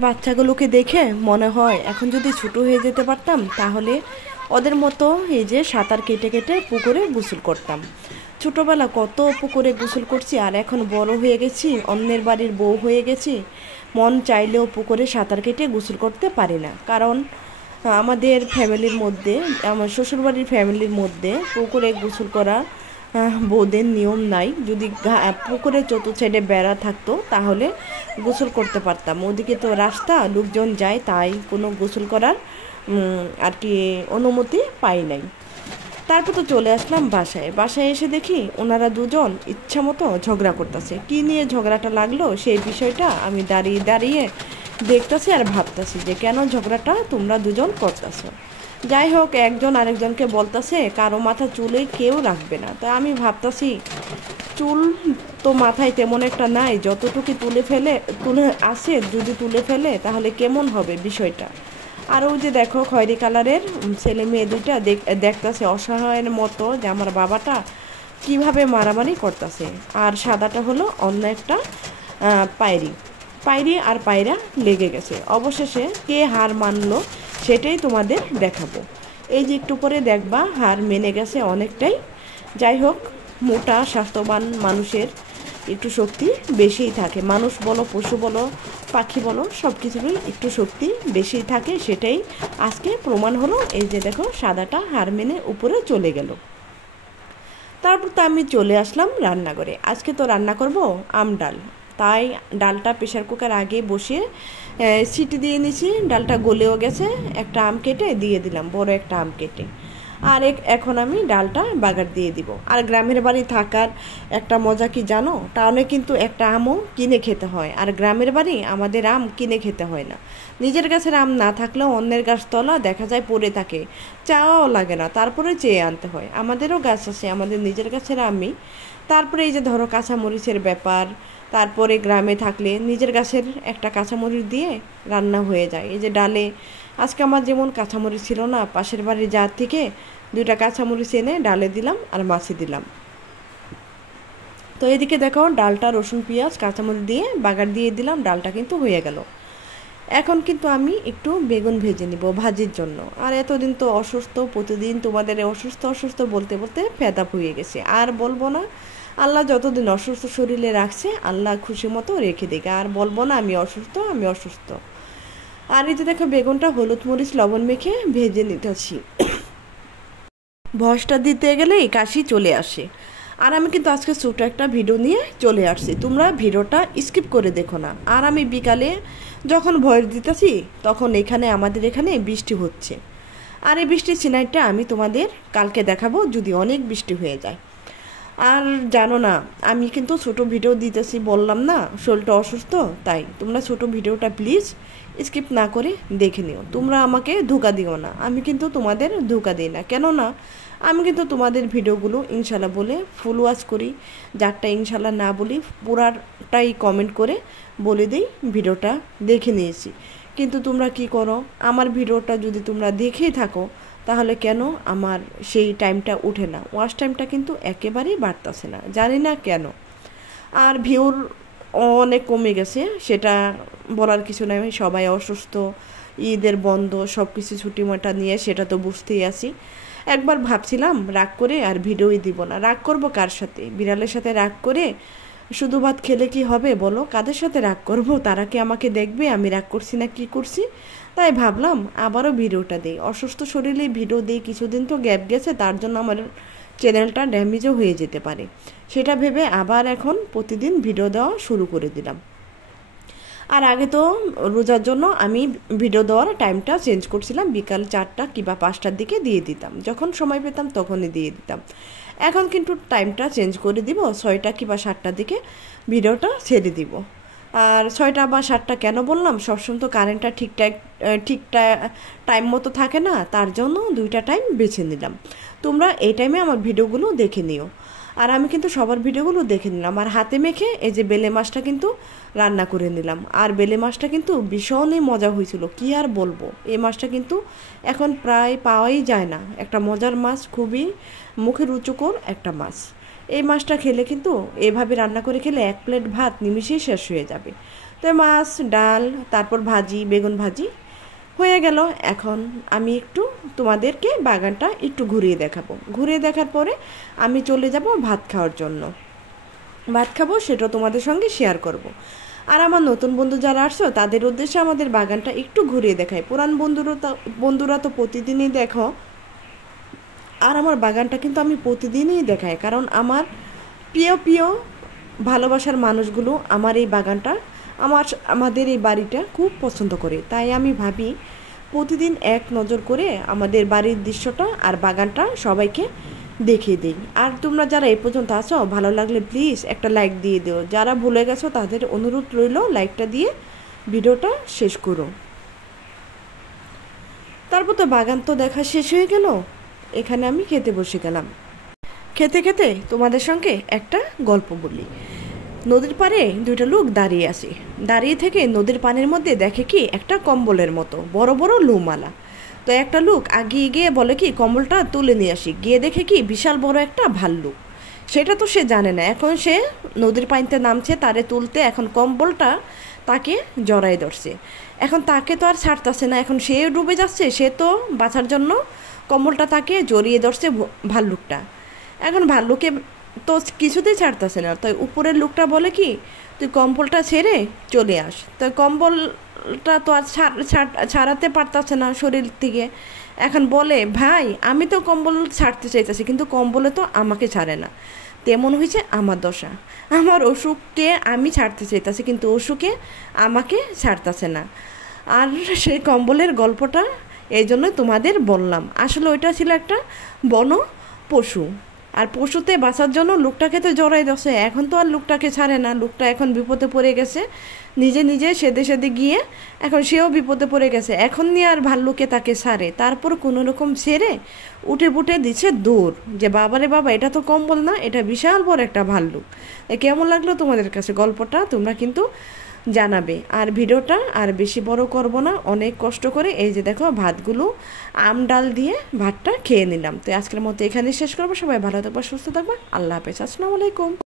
বাচ্চাগুলোকে দেখে মনে হয় এখন যদি ছোট হয়ে যেতে পারতাম তাহলে ওদের মতো এই যে সাঁতার কেটে কেটে পুকুরে গোসল করতাম। ছোটোবেলা কত পুকুরে গোসল করছি, আর এখন বড় হয়ে গেছি, অন্যের বাড়ির বউ হয়ে গেছি, মন চাইলেও পুকুরে সাঁতার কেটে গোসল করতে পারি না। কারণ আমাদের ফ্যামিলির মধ্যে, আমার শ্বশুরবাড়ির ফ্যামিলির মধ্যে পুকুরে গোসল করা বউদের নিয়ম নাই। যদি পুকুরে চতুর্থ সাইডে বেড়া থাকতো তাহলে গোসল করতে পারতাম। ওদিকে তো রাস্তা, লোকজন যায়, তাই কোনো গোসল করার আর কি অনুমতি পাই নাই। তারপর তো চলে আসলাম বাসায়। বাসায় এসে দেখি ওনারা দুজন ইচ্ছা মতো ঝগড়া করতেছে। কী নিয়ে ঝগড়াটা লাগলো সেই বিষয়টা আমি দাঁড়িয়ে দাঁড়িয়ে দেখতেছি আর ভাবতেছি যে কেন ঝগড়াটা তোমরা দুজন করতেছো। যাই হোক, একজন আরেকজনকে বলতেছে কারো মাথা চুলে কেউ রাখবে না। তা আমি ভাবতেছি চুল তো মাথায় তেমন একটা নাই, যতটুকু তুলে আসে যদি তুলে ফেলে তাহলে কেমন হবে বিষয়টা। আর ওই যে দেখো খয়েরি কালারের ছেলে মেয়ে দুইটা দেখতেছে অসহায়ের মতো যে আমার বাবাটা কিভাবে মারামারি করতেছে। আর সাদাটা হলো অন্য একটা পায়রি পায়রি আর পায়রা লেগে গেছে। অবশেষে কে হার মানলো সেটাই তোমাদের দেখাবো। এই যে একটু পরে দেখবা হার মেনে গেছে অনেকটাই। যাই হোক, মোটা স্বাস্থ্যবান মানুষের একটু শক্তি বেশিই থাকে। মানুষ বলো, পশু বলো, পাখি বলো, সব কিছুরই একটু শক্তি বেশিই থাকে। সেটাই আজকে প্রমাণ হলো। এই যে দেখো সাদাটা হার মেনে উপরে চলে গেল। তারপর তো আমি চলে আসলাম রান্নাঘরে। আজকে তো রান্না করব আম ডাল। তাই ডালটা প্রেশার কুকার আগে বসিয়ে সিটি দিয়ে নিছি। ডালটা গলেও গেছে। একটা আম কেটে দিয়ে দিলাম, বড় একটা আম কেটে। আর এখন আমি ডালটা বাগার দিয়ে দিব। আর গ্রামের বাড়ি থাকার একটা মজা কি জানো? টাউনে কিন্তু একটা আমও কিনে খেতে হয়, আর গ্রামের বাড়ি আমাদের আম কিনে খেতে হয় না। নিজের গাছের আম না থাকলেও অন্যের গাছতলা দেখা যায় পড়ে থাকে, চাওয়াও লাগে না, তারপরে চেয়ে আনতে হয়। আমাদেরও গাছ আছে, আমাদের নিজের গাছের আমই। তারপরে এই যে ধরো কাঁচামরিচের ব্যাপার, তারপরে গ্রামে থাকলে নিজের গাছের একটা কাঁচামরিচ দিয়ে রান্না হয়ে যায়। এই যে ডালে আজকে আমার যেমন কাঁচামরিচ ছিল না, পাশের বাড়ির জার থেকে 2টা কাঁচামরিচ এনে ডালে দিলাম আর মাছে দিলাম। তো এদিকে দেখো ডালটা রসুন পেঁয়াজ কাঁচামরিচ দিয়ে বাগার দিয়ে দিলাম, ডালটা কিন্তু হয়ে গেল। এখন কিন্তু আমি একটু বেগুন ভেজে নিব ভাজির জন্য। আর এতদিন তো অসুস্থ, প্রতিদিন তোমাদের অসুস্থ অসুস্থ বলতে বলতে ফেদা হয়ে গেছে। আর বলবো না, আল্লাহ যতদিন অসুস্থ শরীরে রাখছে আল্লাহ খুশি মতো রেখে দেবে। আর বলবো না আমি অসুস্থ, আমি অসুস্থ। আর এই যে দেখো বেগুনটা হলুদ মরিচ লবণ মেখে ভেজে নিতেছি। ভসটা দিতে গেলেই কাশি চলে আসে। আর আমি কিন্তু আজকে ছোটো একটা ভিডিও নিয়ে চলে আসছি, তোমরা ভিডিওটা স্কিপ করে দেখো না। আর আমি বিকালে যখন ভয়েস দিতেছি তখন আমাদের এখানে বৃষ্টি হচ্ছে। আর এই বৃষ্টির সিনারিটা আমি তোমাদের কালকে দেখাবো যদি অনেক বৃষ্টি হয়ে যায়। আর জানো না, আমি কিন্তু ছোট ভিডিও দিতেছি, বললাম না শরীরটা অসুস্থ, তাই তোমরা ছোট ভিডিওটা প্লিজ স্কিপ না করে দেখে নিও। তোমরা আমাকে ধোঁকা দিও না, আমি কিন্তু তোমাদের ধোঁকা দিই না। কেননা আমি কিন্তু তোমাদের ভিডিওগুলো ইনশাল্লাহ বলে ফুল ওয়াচ করি, যারটা ইনশাল্লাহ না বলি পুরাটাই কমেন্ট করে বলে দিই ভিডিওটা দেখে নিয়েছি। কিন্তু তোমরা কি করো, আমার ভিডিওটা যদি তোমরা দেখেই থাকো তাহলে কেন আমার সেই টাইমটা উঠে না, ওয়াচ টাইমটা কিন্তু একেবারেই বাড়তেছে না, জানি না কেন। আর ভিউর অনেক কমে গেছে, সেটা বলার কিছু নাই। সবাই অসুস্থ, ঈদের বন্ধ, সব কিছু ছুটিমাটা নিয়ে সেটা তো বুঝতেই আছি। একবার ভাবছিলাম রাগ করে আর ভিডিওই দিব না। রাগ করব কার সাথে? বিড়ালের সাথে রাগ করে শুধু ভাত খেলে কি হবে বলো? কাদের সাথে রাগ করব? তারা কি আমাকে দেখবে আমি রাগ করছি না কি করছি? তাই ভাবলাম আবারও ভিডিওটা দিই। অসুস্থ শরীরে ভিডিও দিই, কিছুদিন তো গ্যাপ গেছে, তার জন্য আমার চ্যানেলটা ড্যামেজও হয়ে যেতে পারে, সেটা ভেবে আবার এখন প্রতিদিন ভিডিও দেওয়া শুরু করে দিলাম। আর আগে তো রোজার জন্য আমি ভিডিও দেওয়ার টাইমটা চেঞ্জ করছিলাম, বিকাল 4টা কিংবা 5টার দিকে দিয়ে দিতাম, যখন সময় পেতাম তখনই দিয়ে দিতাম। এখন কিন্তু টাইমটা চেঞ্জ করে দিব, 6টা কিংবা 7টার দিকে ভিডিওটা ছেড়ে দিব। আর 6টা বা 7টা কেন বললাম, সবসময় তো কারেন্টটা ঠিকটা টাইম মতো থাকে না, তার জন্য 2টা টাইম বেছে নিলাম। তোমরা এই টাইমে আমার ভিডিওগুলো দেখে নিও। আর আমি কিন্তু সবার ভিডিওগুলো দেখে নিলাম। আর হাতে মেখে এই যে বেলে মাছটা কিন্তু রান্না করে নিলাম। আর বেলে মাছটা কিন্তু ভীষণই মজা হয়েছিল, কি আর বলবো। এই মাছটা কিন্তু এখন প্রায় পাওয়াই যায় না, একটা মজার মাছ, খুবই মুখে রুচকর একটা মাছ। এই মাছটা খেলে কিন্তু এভাবে রান্না করে খেলে 1 প্লেট ভাত নিমিশেই শেষ হয়ে যাবে। তো মাছ, ডাল, তারপর ভাজি, বেগুন ভাজি হয়ে গেল। এখন আমি একটু তোমাদেরকে বাগানটা একটু ঘুরিয়ে দেখাবো। ঘুরিয়ে দেখার পরে আমি চলে যাব ভাত খাওয়ার জন্য। ভাত খাবো, সেটা তোমাদের সঙ্গে শেয়ার করব। আর আমার নতুন বন্ধু যারা আসছো তাদের উদ্দেশ্যে আমাদের বাগানটা একটু ঘুরিয়ে দেখাই। পুরান বন্ধুরা তো প্রতিদিনই দেখো, আর আমার বাগানটা কিন্তু আমি প্রতিদিনই দেখাই, কারণ আমার প্রিয় ভালোবাসার মানুষগুলো আমার এই বাগানটা, আমাদের এই বাড়িটা খুব পছন্দ করে। তাই আমি ভাবি প্রতিদিন এক নজর করে আমাদের বাড়ির দৃশ্যটা আর বাগানটা সবাইকে দেখিয়ে দিই। আর তোমরা যারা এই পর্যন্ত আছো, ভালো লাগলে প্লিজ একটা লাইক দিয়ে দিও। যারা ভুলে গেছো তাদের অনুরোধ রইল লাইকটা দিয়ে ভিডিওটা শেষ করো। তারপর তো বাগান তো দেখা শেষ হয়ে গেল, এখানে আমি খেতে বসে গেলাম। খেতে খেতে তোমাদের সঙ্গে একটা গল্প বলি। নদীর পাড়ে দুইটা লোক দাঁড়িয়ে আছে। দাঁড়িয়ে থেকে নদীর পানির মধ্যে দেখে কি একটা কম্বলের মতো বড় বড় লোমালা। তো একটা লোক আগিয়ে গিয়ে বলে কি কম্বলটা তুলে নিয়ে আসি। গিয়ে দেখে কি বিশাল বড় একটা ভাল্লুক। সেটা তো সে জানে না। এখন সে নদীর পানিতে নামছে তারে তুলতে, এখন কম্বলটা তাকে জড়াই ধরছে। এখন তাকে তো আর ছাড়তেছে না, এখন সে ডুবে যাচ্ছে। সে তো বাঁচার জন্য কম্বলটা তাকে জড়িয়ে ধরছে ভাল্লুকটা। এখন ভাল্লুকে তো কিছুতেই ছাড়তেছে না। তাই উপরের লোকটা বলে কি তুই কম্বলটা ছেড়ে চলে আস। তো কম্বলটা তো আর ছাড়াতে পারতেছে না শরীর থেকে। এখন বলে ভাই আমি তো কম্বল ছাড়তে চাইতেছি, কিন্তু কম্বলে তো আমাকে ছাড়ে না। তেমন হয়েছে আমার দশা। আমার অসুখকে আমি ছাড়তে চাইতেছি, কিন্তু অসুখে আমাকে ছাড়তেছে না। আর সেই কম্বলের গল্পটা এই জন্য তোমাদের বললাম। আসলে ওইটা ছিল একটা বন পশু, আর পশুতে বাঁচার জন্য লোকটাকে তো জড়াই দিচ্ছে। এখন তো আর লোকটাকে ছাড়ে না। লোকটা এখন বিপদে পড়ে গেছে, নিজে সেদে গিয়ে এখন সেও বিপদে পড়ে গেছে। এখন নিয়ে আর ভাল্লুকে তাকে ছাড়ে, তারপর কোনো রকম ছেড়ে উঠে দিচ্ছে দৌড়, যে বাবারে বাবা এটা তো কম্বল না, এটা বিশাল বড় একটা ভাল্লুক। কেমন লাগলো তোমাদের কাছে গল্পটা তোমরা কিন্তু জানাবে। আর ভিডিওটা আর বেশি বড় করব না, অনেক কষ্ট করে এই যে দেখো ভাতগুলো আম ডাল দিয়ে ভাতটা খেয়ে নিলাম। তো আজকের মতো এখানে শেষ করবো। সবাই ভালো থাকবা, সুস্থ থাকবা, আল্লাহ হাফেজ, আসসালামু আলাইকুম।